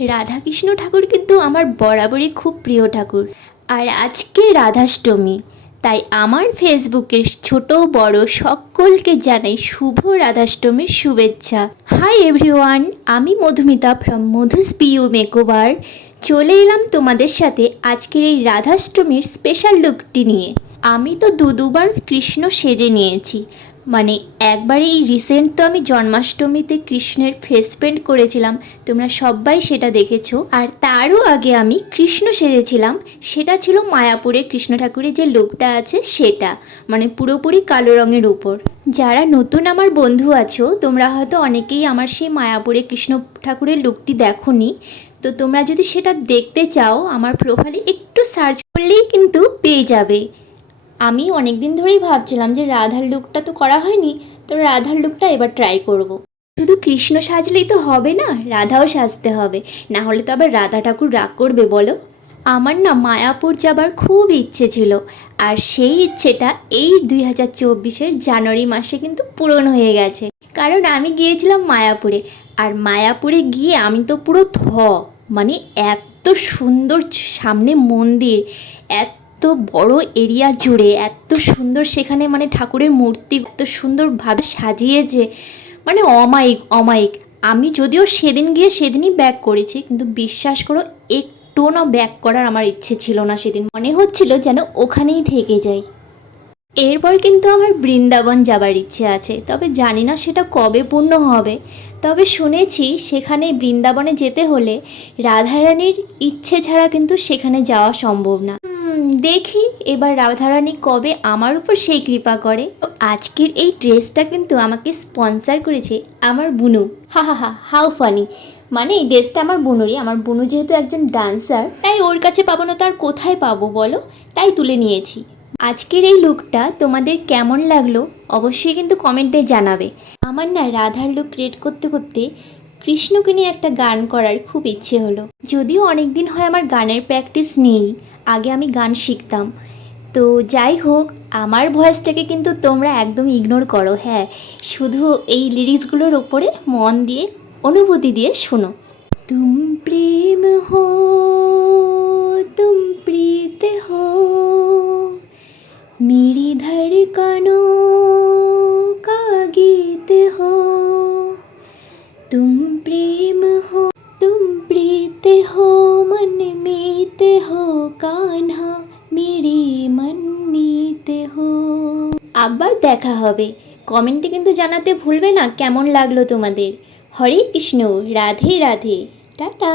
রাধাকৃষ্ণ ঠাকুর কিন্তু আমার বরাবরই খুব প্রিয় ঠাকুর। আর আজকে রাধাষ্টমী, তাই আমার ফেসবুকের ছোট বড় সকলকে জানাই শুভ রাধাষ্টমীর শুভেচ্ছা। হাই এভরিওয়ান, আমি মধুমিতা ফ্রম মধুস পিউ মেকওভার চলে এলাম তোমাদের সাথে আজকের এই রাধাষ্টমীর স্পেশাল লুকটি নিয়ে। আমি তো দুবার কৃষ্ণ সেজে নিয়েছি, মানে একবারে এই রিসেন্ট তো আমি জন্মাষ্টমীতে কৃষ্ণের ফেস পেন্ট করেছিলাম, তোমরা সবাই সেটা দেখেছো। আর তারও আগে আমি কৃষ্ণ সেজেছিলাম, সেটা ছিল মায়াপুরের কৃষ্ণ ঠাকুরের যে লুকটা আছে সেটা, মানে পুরোপুরি কালো রঙের উপর। যারা নতুন আমার বন্ধু আছো তোমরা হয়তো অনেকেই আমার সেই মায়াপুরের কৃষ্ণ ঠাকুরের লুকটি দেখোনি, তো তোমরা যদি সেটা দেখতে চাও আমার প্রোফাইলে একটু সার্চ করলেই কিন্তু পেয়ে যাবে। আমি অনেক দিন ধরেই ভাবছিলাম যে রাধার লুকটা তো করা হয়নি, তো রাধার লুকটা এবার ট্রাই করব। শুধু কৃষ্ণ সাজলেই তো হবে না, রাধাও সাজতে হবে, না হলে তো আবার রাধা ঠাকুর রাগ করবে বলো। আমার না মায়াপুর যাবার খুব ইচ্ছে ছিল, আর সেই ইচ্ছেটা এই 2024-এর জানুয়ারি মাসে কিন্তু পূরণ হয়ে গেছে। কারণ আমি গিয়েছিলাম মায়াপুরে, আর মায়াপুরে গিয়ে আমি তো পুরো মানে এত সুন্দর সামনে মন্দির, এত বড় এরিয়া জুড়ে এত সুন্দর সেখানে মানে ঠাকুরের মূর্তি এত সুন্দরভাবে সাজিয়েছে, মানে অমায়িক অমায়িক। আমি যদিও সেদিন গিয়ে সেদিনই ব্যাক করেছি, কিন্তু বিশ্বাস করো একটুও না ব্যাক করার আমার ইচ্ছে ছিল না। সেদিন মনে হচ্ছিল যেন ওখানেই থেকে যাই। এরপর কিন্তু আমার বৃন্দাবন যাবার ইচ্ছে আছে, তবে জানি না সেটা কবে পূর্ণ হবে। তবে শুনেছি সেখানে বৃন্দাবনে যেতে হলে রাধারানীর ইচ্ছে ছাড়া কিন্তু সেখানে যাওয়া সম্ভব না। দেখি এবার রাধারানী কবে আমার উপর সেই কৃপা করে। আজকের এই ড্রেসটা কিন্তু আমাকে স্পন্সর করেছে আমার বুনু। হা হা হা, হাউ ফানি। মানে এই ড্রেসটা আমার বুনুরই, আমার বুনু যেহেতু একজন ডান্সার, তাই ওর কাছে পাবো না তো আর কোথায় পাবো বলো, তাই তুলে নিয়েছি। আজকের এই লুকটা তোমাদের কেমন লাগলো অবশ্যই কিন্তু কমেন্টে জানাবে। আমার না রাধার লুক ক্রিয়েট করতে করতে কৃষ্ণকে নিয়ে একটা গান করার খুব ইচ্ছে হলো। যদিও অনেক দিন হয় আমার গানের প্র্যাকটিস নেই, আগে আমি গান শিখতাম। তো যাই হোক, আমার ভয়েসটাকে কিন্তু তোমরা একদম ইগনোর করো, হ্যাঁ, শুধু এই লিরিক্সগুলোর ওপরে মন দিয়ে অনুভূতি দিয়ে শোনো। তুম প্রেম হো তুম প্রীত হো मेरी धड़कनों का गीत हो, तुम प्रेम हो तुम प्रीत हो मन मीत हो कान्हा मेरी मन मीत हो। আবার দেখা হবে, কমেন্টে কিন্তু জানাতে ভুলবে না কেমন লাগলো তোমাদের। হরে কৃষ্ণ, রাধে রাধে, টাটা।